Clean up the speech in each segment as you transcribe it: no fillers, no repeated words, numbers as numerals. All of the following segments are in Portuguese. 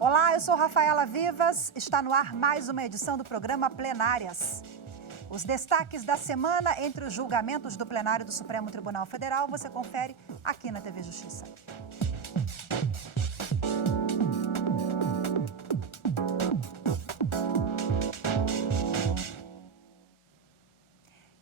Olá, eu sou Rafaela Vivas, está no ar mais uma edição do programa Plenárias. Os destaques da semana entre os julgamentos do plenário do Supremo Tribunal Federal você confere aqui na TV Justiça.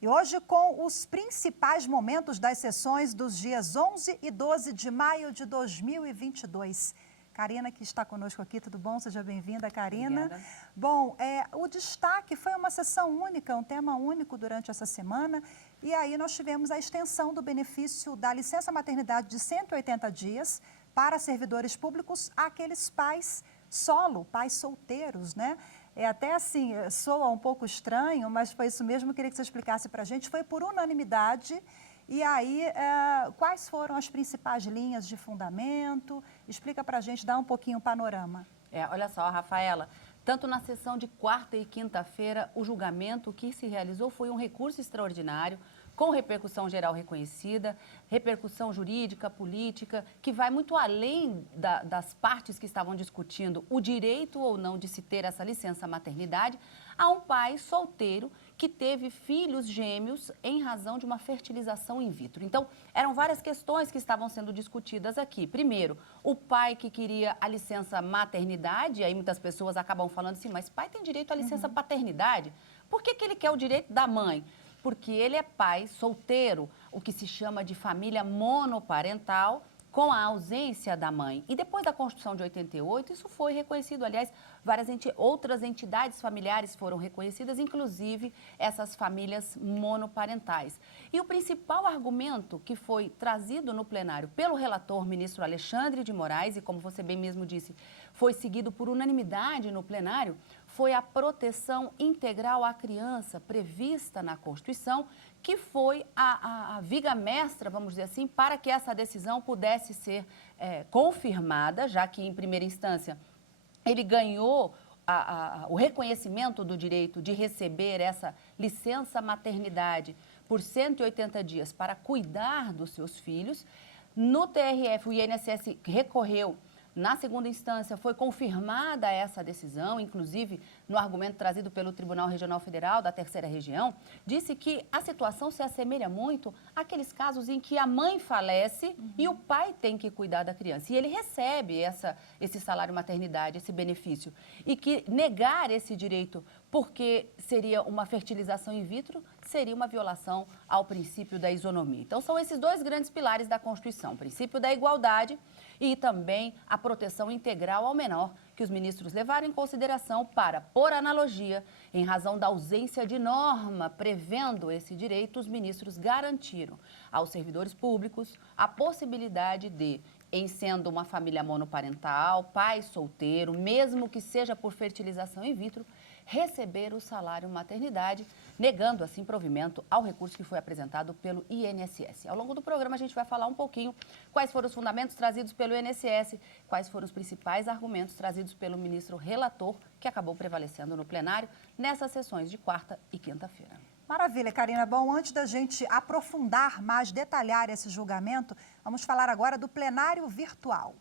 E hoje com os principais momentos das sessões dos dias 11 e 12 de maio de 2022. Karina, que está conosco aqui, tudo bom? Seja bem-vinda, Karina. Obrigada. Bom, o destaque foi uma sessão única, um tema único durante essa semana, e aí nós tivemos a extensão do benefício da licença maternidade de 180 dias para servidores públicos àqueles pais solo, pais solteiros, né? Até assim, soa um pouco estranho, mas foi isso mesmo, eu queria que você explicasse para a gente, foi por unanimidade. E aí, quais foram as principais linhas de fundamento? Explica para a gente, dá um pouquinho o panorama. Olha só, Rafaela, tanto na sessão de quarta e quinta-feira, o julgamento que se realizou foi um recurso extraordinário, com repercussão geral reconhecida, repercussão jurídica, política, que vai muito além das partes que estavam discutindo o direito ou não de se ter essa licença maternidade, a um pai solteiro que teve filhos gêmeos em razão de uma fertilização in vitro. Então, eram várias questões que estavam sendo discutidas aqui. Primeiro, o pai que queria a licença maternidade, aí muitas pessoas acabam falando assim, mas pai tem direito à licença paternidade? Por que ele quer o direito da mãe? Porque ele é pai solteiro, o que se chama de família monoparental, com a ausência da mãe. E depois da Constituição de 88, isso foi reconhecido. Aliás, várias outras entidades familiares foram reconhecidas, inclusive essas famílias monoparentais. E o principal argumento que foi trazido no plenário pelo relator, ministro Alexandre de Moraes, e como você bem mesmo disse, foi seguido por unanimidade no plenário, foi a proteção integral à criança prevista na Constituição, que foi a viga mestra, vamos dizer assim, para que essa decisão pudesse ser confirmada, já que, em primeira instância, ele ganhou o reconhecimento do direito de receber essa licença maternidade por 180 dias para cuidar dos seus filhos. No TRF, o INSS recorreu. Na segunda instância, foi confirmada essa decisão, inclusive no argumento trazido pelo Tribunal Regional Federal da Terceira Região, disse que a situação se assemelha muito àqueles casos em que a mãe falece e o pai tem que cuidar da criança. E ele recebe esse salário maternidade, esse benefício. E que negar esse direito porque seria uma fertilização in vitro, seria uma violação ao princípio da isonomia. Então, são esses dois grandes pilares da Constituição, o princípio da igualdade e também a proteção integral ao menor, que os ministros levaram em consideração para, por analogia, em razão da ausência de norma prevendo esse direito, os ministros garantiram aos servidores públicos a possibilidade de, em sendo uma família monoparental, pai solteiro, mesmo que seja por fertilização in vitro, receber o salário maternidade, negando assim provimento ao recurso que foi apresentado pelo INSS. Ao longo do programa a gente vai falar um pouquinho quais foram os fundamentos trazidos pelo INSS, quais foram os principais argumentos trazidos pelo ministro relator, que acabou prevalecendo no plenário nessas sessões de quarta e quinta-feira. Maravilha, Karina. Bom, antes da gente aprofundar mais, detalhar esse julgamento, vamos falar agora do plenário virtual.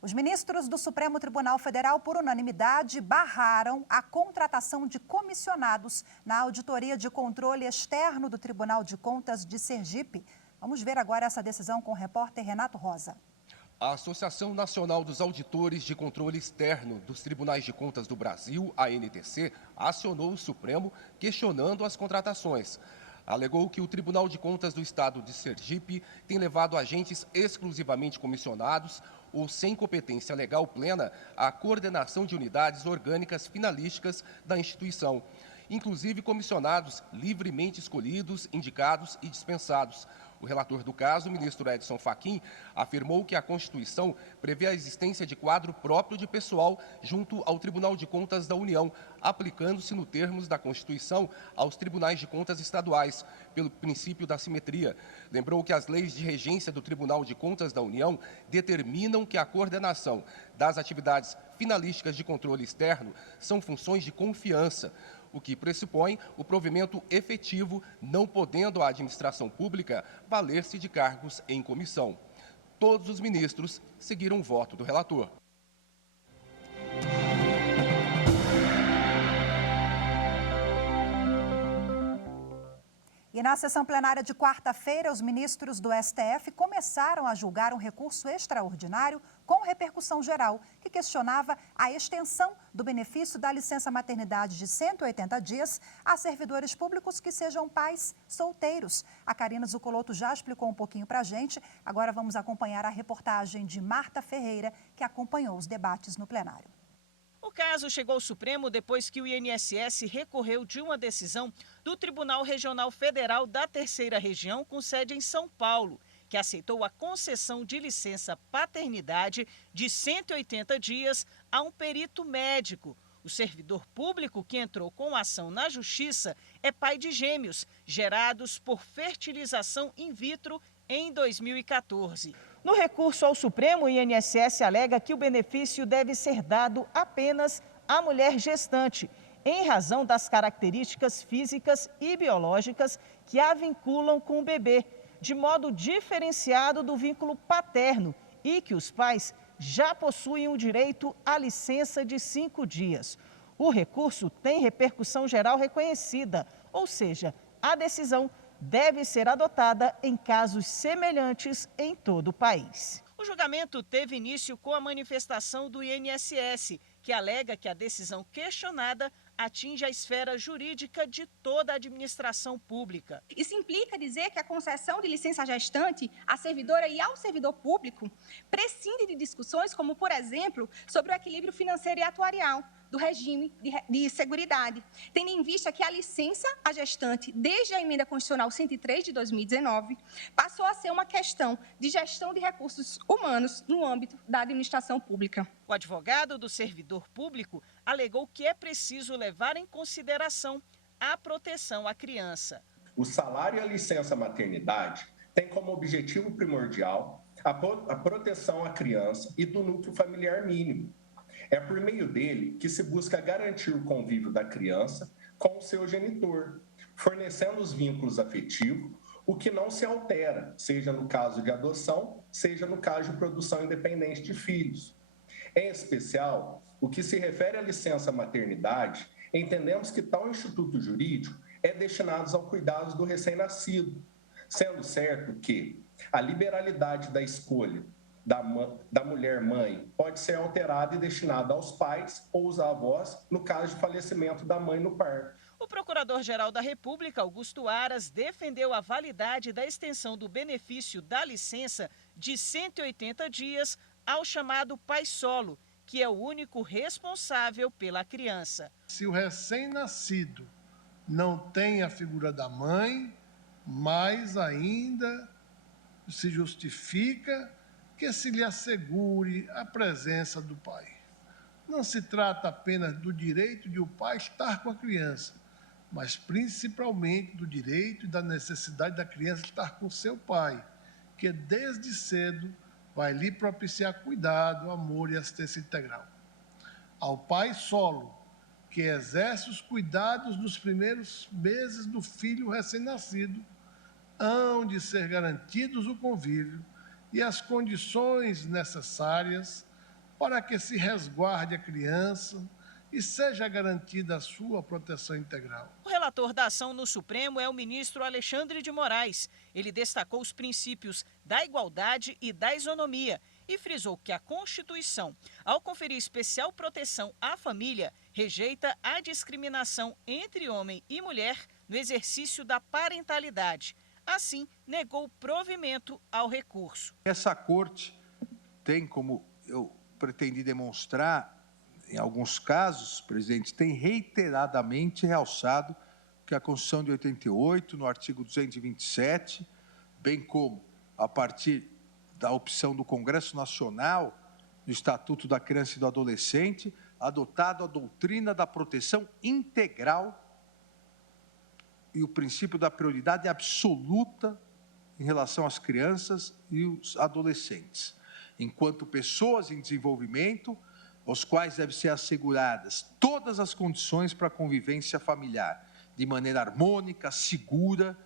Os ministros do Supremo Tribunal Federal, por unanimidade, barraram a contratação de comissionados na Auditoria de Controle Externo do Tribunal de Contas de Sergipe. Vamos ver agora essa decisão com o repórter Renato Rosa. A Associação Nacional dos Auditores de Controle Externo dos Tribunais de Contas do Brasil, a ANTC, acionou o Supremo questionando as contratações. Alegou que o Tribunal de Contas do Estado de Sergipe tem levado agentes exclusivamente comissionados ou sem competência legal plena à coordenação de unidades orgânicas finalísticas da instituição, inclusive comissionados livremente escolhidos, indicados e dispensados. O relator do caso, o ministro Edson Fachin, afirmou que a Constituição prevê a existência de quadro próprio de pessoal junto ao Tribunal de Contas da União, aplicando-se no termos da Constituição aos tribunais de contas estaduais, pelo princípio da simetria. Lembrou que as leis de regência do Tribunal de Contas da União determinam que a coordenação das atividades finalísticas de controle externo são funções de confiança. o que pressupõe o provimento efetivo, não podendo a administração pública valer-se de cargos em comissão. Todos os ministros seguiram o voto do relator. E na sessão plenária de quarta-feira, os ministros do STF começaram a julgar um recurso extraordinário com repercussão geral, que questionava a extensão do benefício da licença maternidade de 180 dias a servidores públicos que sejam pais solteiros. A Karina Zuccolotto já explicou um pouquinho para a gente. Agora vamos acompanhar a reportagem de Marta Ferreira, que acompanhou os debates no plenário. O caso chegou ao Supremo depois que o INSS recorreu de uma decisão do Tribunal Regional Federal da Terceira Região, com sede em São Paulo, que aceitou a concessão de licença paternidade de 180 dias a um perito médico. O servidor público que entrou com ação na Justiça é pai de gêmeos, gerados por fertilização in vitro em 2014. No recurso ao Supremo, o INSS alega que o benefício deve ser dado apenas à mulher gestante, em razão das características físicas e biológicas que a vinculam com o bebê, de modo diferenciado do vínculo paterno, e que os pais já possuem o direito à licença de 5 dias. O recurso tem repercussão geral reconhecida, ou seja, a decisão deve ser adotada em casos semelhantes em todo o país. O julgamento teve início com a manifestação do INSS, que alega que a decisão questionada atinge a esfera jurídica de toda a administração pública. Isso implica dizer que a concessão de licença gestante à servidora e ao servidor público prescinde de discussões como, por exemplo, sobre o equilíbrio financeiro e atuarial do regime de seguridade, tendo em vista que a licença à gestante, desde a emenda constitucional 103 de 2019, passou a ser uma questão de gestão de recursos humanos no âmbito da administração pública. O advogado do servidor público alegou que é preciso levar em consideração a proteção à criança. O salário e a licença maternidade têm como objetivo primordial a proteção à criança e do núcleo familiar mínimo. É por meio dele que se busca garantir o convívio da criança com o seu genitor, fornecendo os vínculos afetivos, o que não se altera, seja no caso de adoção, seja no caso de produção independente de filhos. Em especial, o que se refere à licença maternidade, entendemos que tal instituto jurídico é destinado ao cuidado do recém-nascido, sendo certo que a liberalidade da escolha da mulher-mãe pode ser alterada e destinada aos pais ou aos avós, no caso de falecimento da mãe no parto. O Procurador-Geral da República, Augusto Aras, defendeu a validade da extensão do benefício da licença de 180 dias ao chamado pai solo, que é o único responsável pela criança. Se o recém-nascido não tem a figura da mãe, mais ainda se justifica que se lhe assegure a presença do pai. Não se trata apenas do direito de o pai estar com a criança, mas principalmente do direito e da necessidade da criança estar com seu pai, que desde cedo vai lhe propiciar cuidado, amor e assistência integral. Ao pai solo, que exerce os cuidados nos primeiros meses do filho recém-nascido, hão de ser garantidos o convívio e as condições necessárias para que se resguarde a criança e seja garantida a sua proteção integral. O relator da ação no Supremo é o ministro Alexandre de Moraes. Ele destacou os princípios da igualdade e da isonomia e frisou que a Constituição, ao conferir especial proteção à família, rejeita a discriminação entre homem e mulher no exercício da parentalidade. Assim, negou provimento ao recurso. Essa corte tem, como eu pretendi demonstrar, em alguns casos, presidente, tem reiteradamente realçado que a Constituição de 88, no artigo 227, bem como a partir da opção do Congresso Nacional, no Estatuto da Criança e do Adolescente, adotado a doutrina da proteção integral e o princípio da prioridade absoluta em relação às crianças e os adolescentes, enquanto pessoas em desenvolvimento, aos quais devem ser asseguradas todas as condições para a convivência familiar, de maneira harmônica, segura,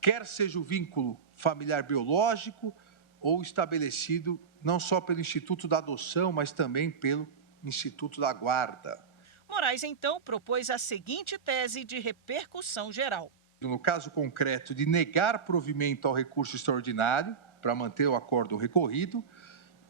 quer seja o vínculo familiar biológico ou estabelecido não só pelo Instituto da Adoção, mas também pelo Instituto da Guarda. Moraes, então, propôs a seguinte tese de repercussão geral. No caso concreto de negar provimento ao recurso extraordinário para manter o acordo recorrido,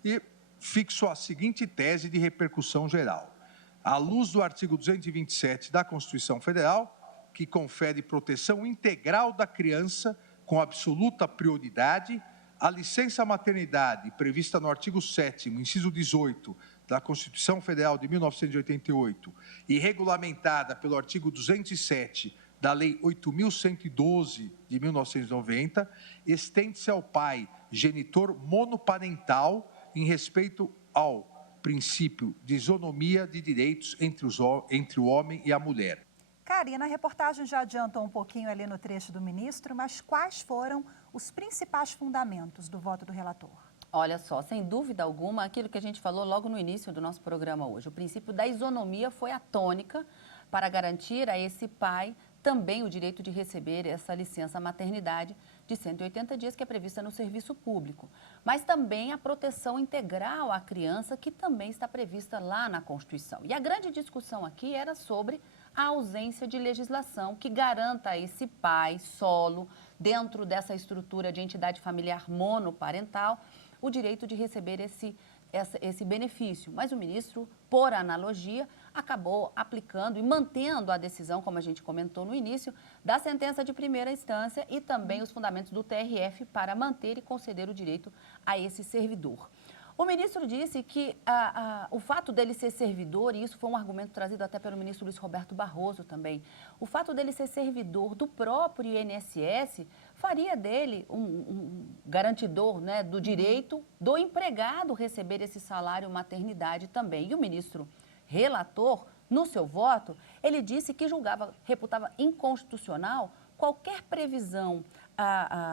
e fixou a seguinte tese de repercussão geral. À luz do artigo 227 da Constituição Federal, que confere proteção integral da criança com absoluta prioridade, a licença maternidade prevista no artigo 7º, inciso 18, da Constituição Federal de 1988 e regulamentada pelo artigo 207 da Lei 8.112 de 1990, estende-se ao pai genitor monoparental em respeito ao princípio de isonomia de direitos entre o homem e a mulher. Karina, a reportagem já adiantou um pouquinho ali no trecho do ministro, mas quais foram os principais fundamentos do voto do relator? Olha só, sem dúvida alguma, aquilo que a gente falou logo no início do nosso programa hoje, o princípio da isonomia foi a tônica para garantir a esse pai também o direito de receber essa licença maternidade de 180 dias que é prevista no serviço público, mas também a proteção integral à criança que também está prevista lá na Constituição. E a grande discussão aqui era sobre a ausência de legislação que garanta a esse pai solo, dentro dessa estrutura de entidade familiar monoparental, o direito de receber esse benefício. Mas o ministro, por analogia, acabou aplicando e mantendo a decisão, como a gente comentou no início, da sentença de primeira instância e também os fundamentos do TRF para manter e conceder o direito a esse servidor. O ministro disse que o fato dele ser servidor, e isso foi um argumento trazido até pelo ministro Luiz Roberto Barroso também, o fato dele ser servidor do próprio INSS faria dele um garantidor, né, do direito do empregado receber esse salário maternidade também. E o ministro relator, no seu voto, ele disse que reputava inconstitucional qualquer previsão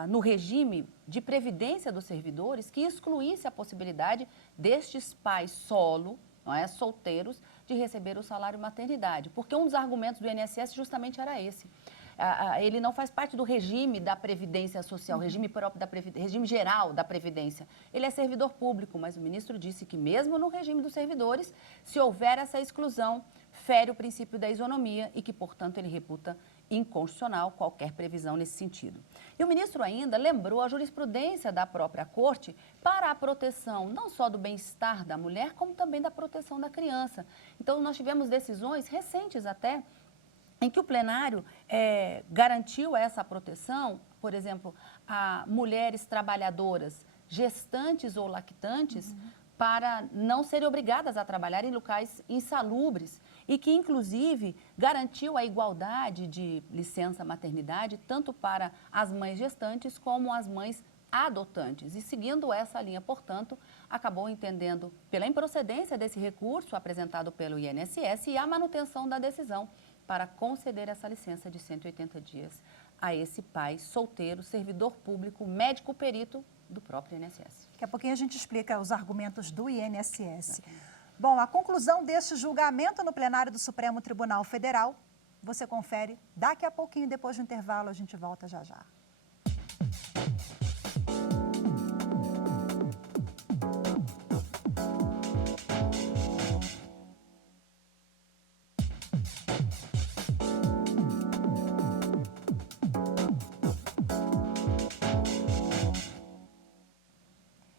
no regime de previdência dos servidores que excluísse a possibilidade destes pais solo, não é, solteiros, de receber o salário maternidade. Porque um dos argumentos do INSS justamente era esse. Ele não faz parte do regime da Previdência Social, regime próprio regime geral da Previdência. Ele é servidor público, mas o ministro disse que mesmo no regime dos servidores, se houver essa exclusão, fere o princípio da isonomia e que, portanto, ele reputa inconstitucional qualquer previsão nesse sentido. E o ministro ainda lembrou a jurisprudência da própria Corte para a proteção não só do bem-estar da mulher, como também da proteção da criança. Então, nós tivemos decisões recentes até, em que o plenário garantiu essa proteção, por exemplo, a mulheres trabalhadoras, gestantes ou lactantes, para não serem obrigadas a trabalhar em locais insalubres e que, inclusive, garantiu a igualdade de licença maternidade tanto para as mães gestantes como as mães adotantes. E, seguindo essa linha, portanto, acabou entendendo pela improcedência desse recurso apresentado pelo INSS e a manutenção da decisão para conceder essa licença de 180 dias a esse pai solteiro, servidor público, médico perito do próprio INSS. Daqui a pouquinho a gente explica os argumentos do INSS. Bom, a conclusão deste julgamento no plenário do Supremo Tribunal Federal, você confere daqui a pouquinho, depois do intervalo, a gente volta já já.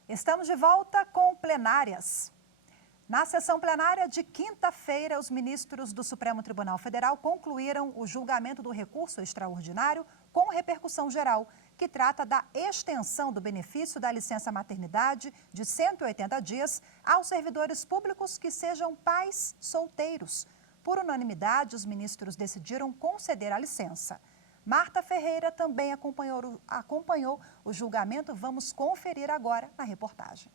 Estamos de volta com plenárias. Na sessão plenária de quinta-feira, os ministros do Supremo Tribunal Federal concluíram o julgamento do recurso extraordinário com repercussão geral, que trata da extensão do benefício da licença maternidade de 180 dias aos servidores públicos que sejam pais solteiros. Por unanimidade, os ministros decidiram conceder a licença. Marta Ferreira também acompanhou o julgamento. Vamos conferir agora na reportagem.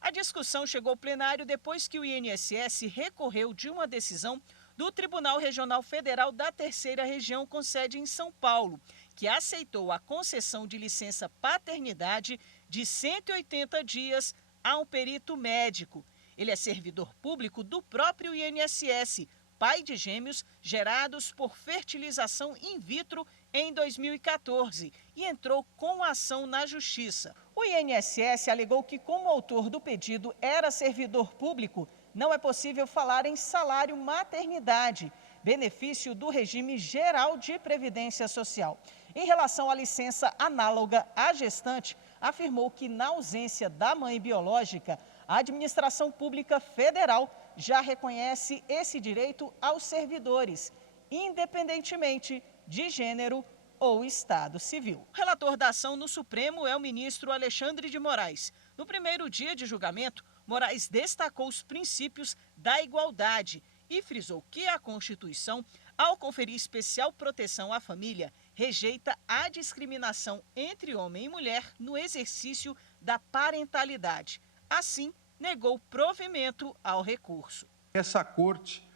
A discussão chegou ao plenário depois que o INSS recorreu de uma decisão do Tribunal Regional Federal da Terceira Região, com sede em São Paulo, que aceitou a concessão de licença paternidade de 180 dias a um perito médico. Ele é servidor público do próprio INSS, pai de gêmeos gerados por fertilização in vitro em 2014 e entrou com ação na Justiça. O INSS alegou que, como o autor do pedido era servidor público, não é possível falar em salário maternidade, benefício do regime geral de previdência social. Em relação à licença análoga à gestante, afirmou que, na ausência da mãe biológica, a administração pública federal já reconhece esse direito aos servidores, independentemente de gênero ou estado civil. O relator da ação no Supremo é o ministro Alexandre de Moraes. No primeiro dia de julgamento, Moraes destacou os princípios da igualdade e frisou que a Constituição, ao conferir especial proteção à família, rejeita a discriminação entre homem e mulher no exercício da parentalidade. Assim, negou provimento ao recurso. Essa corte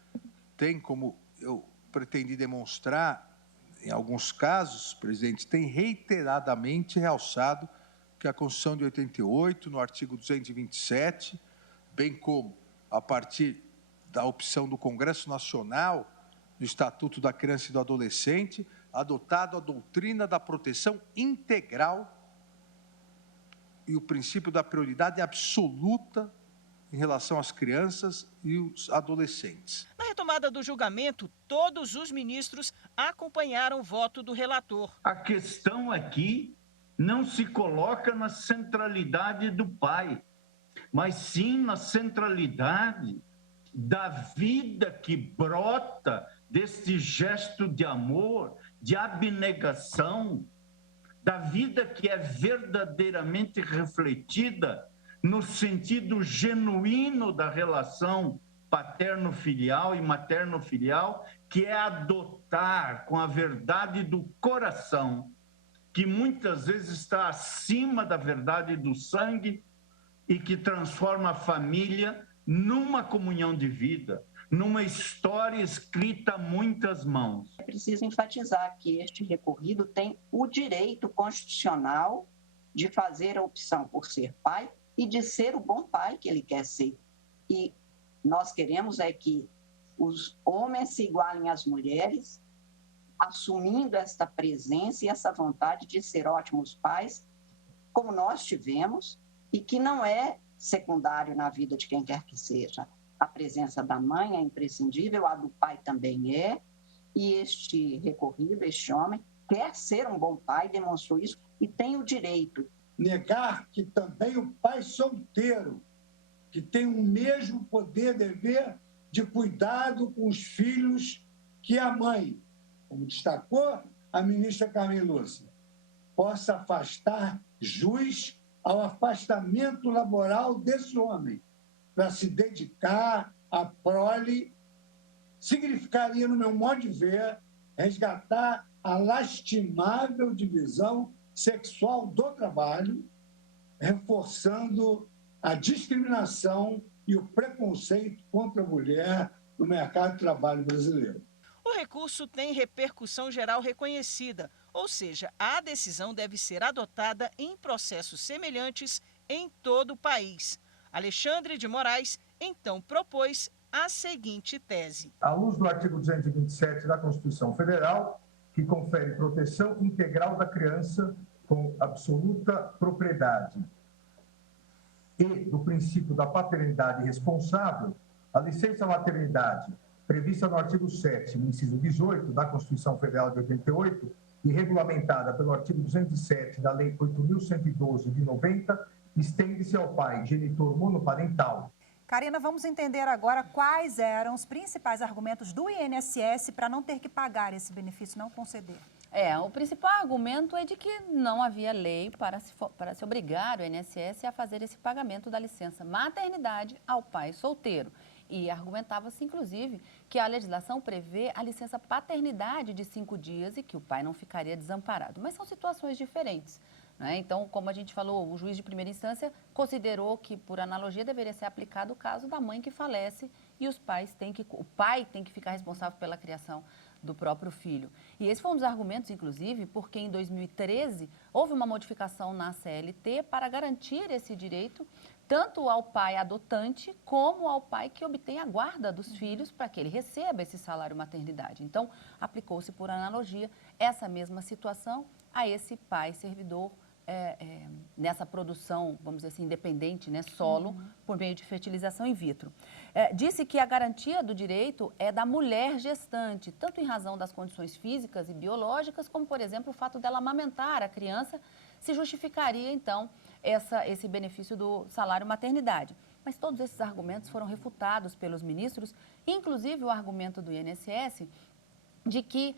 tem, como eu pretendi demonstrar, em alguns casos, presidente, tem reiteradamente realçado que a Constituição de 88, no artigo 227, bem como a partir da opção do Congresso Nacional, no Estatuto da Criança e do Adolescente, adotado a doutrina da proteção integral e o princípio da prioridade absoluta em relação às crianças e os adolescentes. Na retomada do julgamento, todos os ministros acompanharam o voto do relator. A questão aqui não se coloca na centralidade do pai, mas sim na centralidade da vida que brota deste gesto de amor, de abnegação, da vida que é verdadeiramente refletida no sentido genuíno da relação paterno-filial e materno-filial, que é adotar com a verdade do coração, que muitas vezes está acima da verdade do sangue e que transforma a família numa comunhão de vida, numa história escrita a muitas mãos. É preciso enfatizar que este recorrido tem o direito constitucional de fazer a opção por ser pai e de ser o bom pai que ele quer ser. E nós queremos é que os homens se igualem às mulheres, assumindo esta presença e essa vontade de ser ótimos pais, como nós tivemos, e que não é secundário na vida de quem quer que seja. A presença da mãe é imprescindível, a do pai também é, e este recorrido, este homem, quer ser um bom pai, demonstrou isso, e tem o direito. Negar que também o pai solteiro, que tem o mesmo poder, dever de cuidado com os filhos que a mãe, como destacou a ministra Carmen Lúcia, possa afastar jus ao afastamento laboral desse homem para se dedicar à prole, significaria, no meu modo de ver, resgatar a lastimável divisão sexual do trabalho, reforçando a discriminação e o preconceito contra a mulher no mercado de trabalho brasileiro. O recurso tem repercussão geral reconhecida, ou seja, a decisão deve ser adotada em processos semelhantes em todo o país. Alexandre de Moraes, então, propôs a seguinte tese. À luz do artigo 227 da Constituição Federal, que confere proteção integral da criança com absoluta propriedade, e do princípio da paternidade responsável, a licença maternidade, prevista no artigo 7º, inciso 18 da Constituição Federal de 88 e regulamentada pelo artigo 207 da Lei 8.112 de 90, estende-se ao pai genitor monoparental. Karina, vamos entender agora quais eram os principais argumentos do INSS para não ter que pagar esse benefício, não conceder. O principal argumento é de que não havia lei para se obrigar o INSS a fazer esse pagamento da licença maternidade ao pai solteiro. E argumentava-se, inclusive, que a legislação prevê a licença paternidade de 5 dias e que o pai não ficaria desamparado. Mas são situações diferentes, né? Então, como a gente falou, o juiz de primeira instância considerou que, por analogia, deveria ser aplicado o caso da mãe que falece e o pai tem que ficar responsável pela criação do próprio filho. E esse foi um dos argumentos, inclusive, porque em 2013 houve uma modificação na CLT para garantir esse direito tanto ao pai adotante como ao pai que obtém a guarda dos filhos para que ele receba esse salário maternidade. Então, aplicou-se por analogia essa mesma situação a esse pai servidor nessa produção, vamos dizer assim, independente, né, solo, por meio de fertilização in vitro. Disse que a garantia do direito é da mulher gestante, tanto em razão das condições físicas e biológicas, como, por exemplo, o fato dela amamentar a criança, se justificaria, então, esse benefício do salário maternidade. Mas todos esses argumentos foram refutados pelos ministros, inclusive o argumento do INSS de que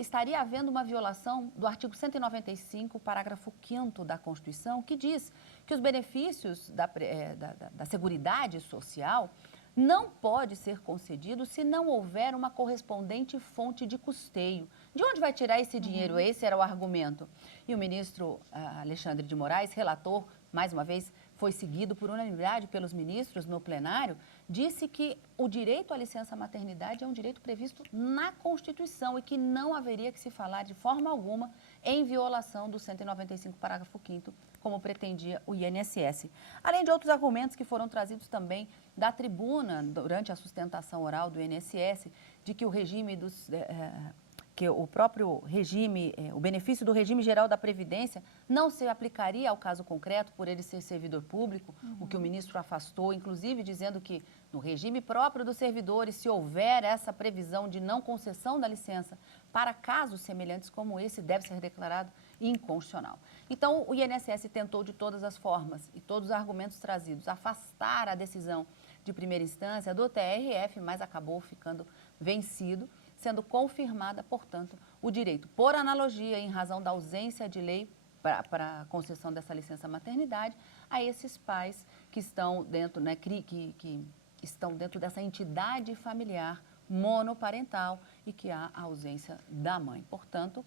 estaria havendo uma violação do artigo 195, parágrafo 5º da Constituição, que diz que os benefícios da Seguridade Social não pode ser concedido se não houver uma correspondente fonte de custeio. De onde vai tirar esse dinheiro? Esse era o argumento. E o ministro Alexandre de Moraes, relator, mais uma vez, foi seguido por unanimidade pelos ministros no plenário, disse que o direito à licença maternidade é um direito previsto na Constituição e que não haveria que se falar de forma alguma em violação do 195, parágrafo 5º, como pretendia o INSS. Além de outros argumentos que foram trazidos também da tribuna durante a sustentação oral do INSS, de que o regime que o próprio regime, o benefício do regime geral da Previdência não se aplicaria ao caso concreto por ele ser servidor público, o que o ministro afastou, inclusive dizendo que no regime próprio dos servidores, se houver essa previsão de não concessão da licença para casos semelhantes como esse, deve ser declarado inconstitucional. Então, o INSS tentou de todas as formas e todos os argumentos trazidos afastar a decisão de primeira instância do TRF, mas acabou ficando vencido, sendo confirmada, portanto, o direito, por analogia, em razão da ausência de lei para a concessão dessa licença maternidade, a esses pais que estão dentro, né, que estão dentro dessa entidade familiar monoparental e que há a ausência da mãe. Portanto,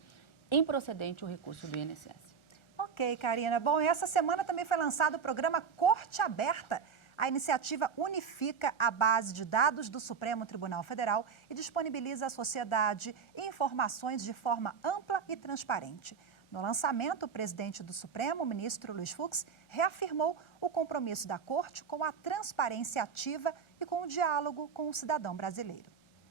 improcedente o recurso do INSS. Ok, Karina. Bom, essa semana também foi lançado o programa Corte Aberta. A iniciativa unifica a base de dados do Supremo Tribunal Federal e disponibiliza à sociedade informações de forma ampla e transparente. No lançamento, o presidente do Supremo, o ministro Luiz Fux, reafirmou o compromisso da Corte com a transparência ativa e com o diálogo com o cidadão brasileiro.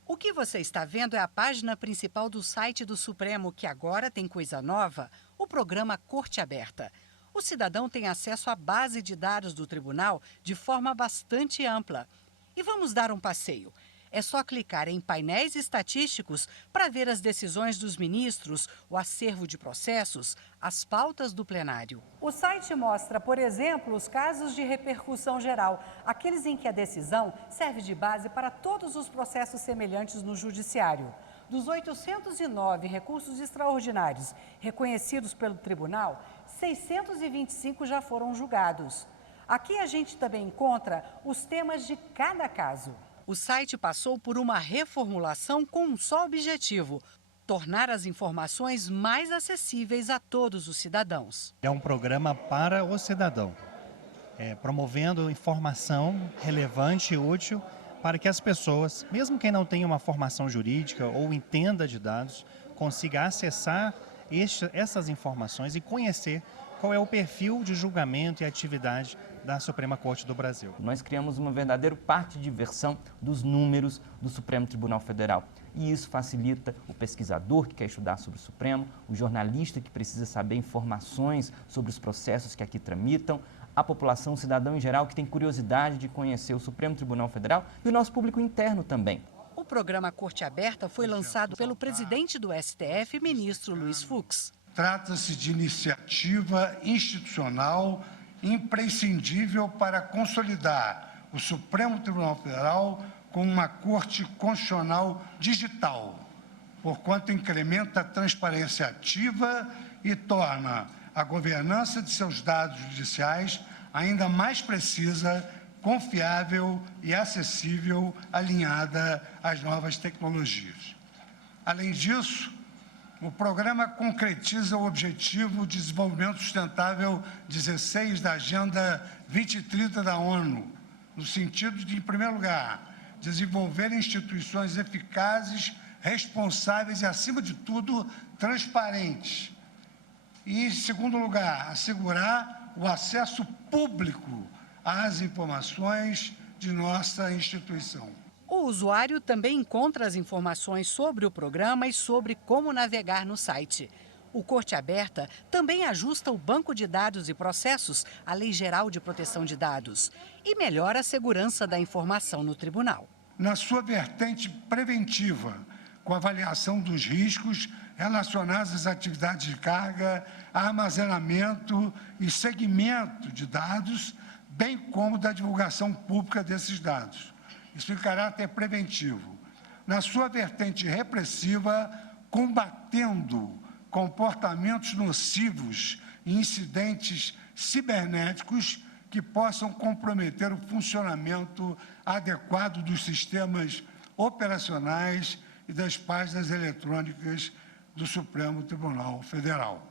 O que você está vendo é a página principal do site do Supremo, que agora tem coisa nova, o programa Corte Aberta. O cidadão tem acesso à base de dados do tribunal de forma bastante ampla. E vamos dar um passeio. É só clicar em painéis estatísticos para ver as decisões dos ministros, o acervo de processos, as pautas do plenário. O site mostra, por exemplo, os casos de repercussão geral, aqueles em que a decisão serve de base para todos os processos semelhantes no judiciário. Dos 809 recursos extraordinários reconhecidos pelo tribunal, 625 já foram julgados. Aqui a gente também encontra os temas de cada caso. O site passou por uma reformulação com um só objetivo: tornar as informações mais acessíveis a todos os cidadãos. É um programa para o cidadão, promovendo informação relevante e útil para que as pessoas, mesmo quem não tenha uma formação jurídica ou entenda de dados, consiga acessar essas informações e conhecer qual é o perfil de julgamento e atividade da Suprema Corte do Brasil. Nós criamos uma verdadeira parte de diversão dos números do Supremo Tribunal Federal. E isso facilita o pesquisador que quer estudar sobre o Supremo, o jornalista que precisa saber informações sobre os processos que aqui tramitam, a população, o cidadão em geral que tem curiosidade de conhecer o Supremo Tribunal Federal e o nosso público interno também. O programa Corte Aberta foi lançado pelo presidente do STF, ministro Luiz Fux. Trata-se de iniciativa institucional imprescindível para consolidar o Supremo Tribunal Federal como uma corte constitucional digital, porquanto incrementa a transparência ativa e torna a governança de seus dados judiciais ainda mais precisa, confiável e acessível, alinhada às novas tecnologias. Além disso, o programa concretiza o Objetivo de Desenvolvimento Sustentável 16 da Agenda 2030 da ONU, no sentido de, em primeiro lugar, desenvolver instituições eficazes, responsáveis e, acima de tudo, transparentes. E, em segundo lugar, assegurar o acesso público às informações de nossa instituição. O usuário também encontra as informações sobre o programa e sobre como navegar no site. O Corte Aberta também ajusta o banco de dados e processos à Lei Geral de Proteção de Dados e melhora a segurança da informação no tribunal. Na sua vertente preventiva, com avaliação dos riscos relacionados às atividades de carga, armazenamento e segmento de dados, bem como da divulgação pública desses dados. Isso em caráter preventivo. Na sua vertente repressiva, combatendo comportamentos nocivos e incidentes cibernéticos que possam comprometer o funcionamento adequado dos sistemas operacionais e das páginas eletrônicas do Supremo Tribunal Federal.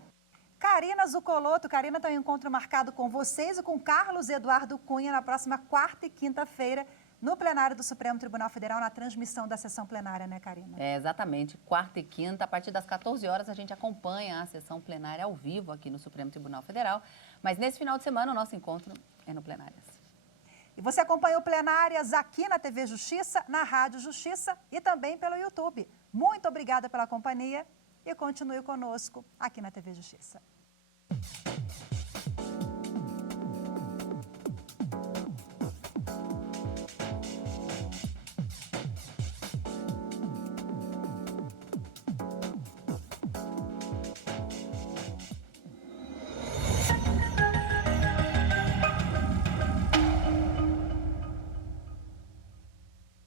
Karina Zucolotto, Karina, tem um encontro marcado com vocês e com Carlos Eduardo Cunha na próxima quarta e quinta-feira, no plenário do Supremo Tribunal Federal, na transmissão da sessão plenária, né, Karina? É, exatamente. Quarta e quinta, a partir das 14 horas, a gente acompanha a sessão plenária ao vivo aqui no Supremo Tribunal Federal. Mas nesse final de semana, o nosso encontro é no Plenárias. E você acompanha o Plenárias aqui na TV Justiça, na Rádio Justiça e também pelo YouTube. Muito obrigada pela companhia e continue conosco aqui na TV Justiça.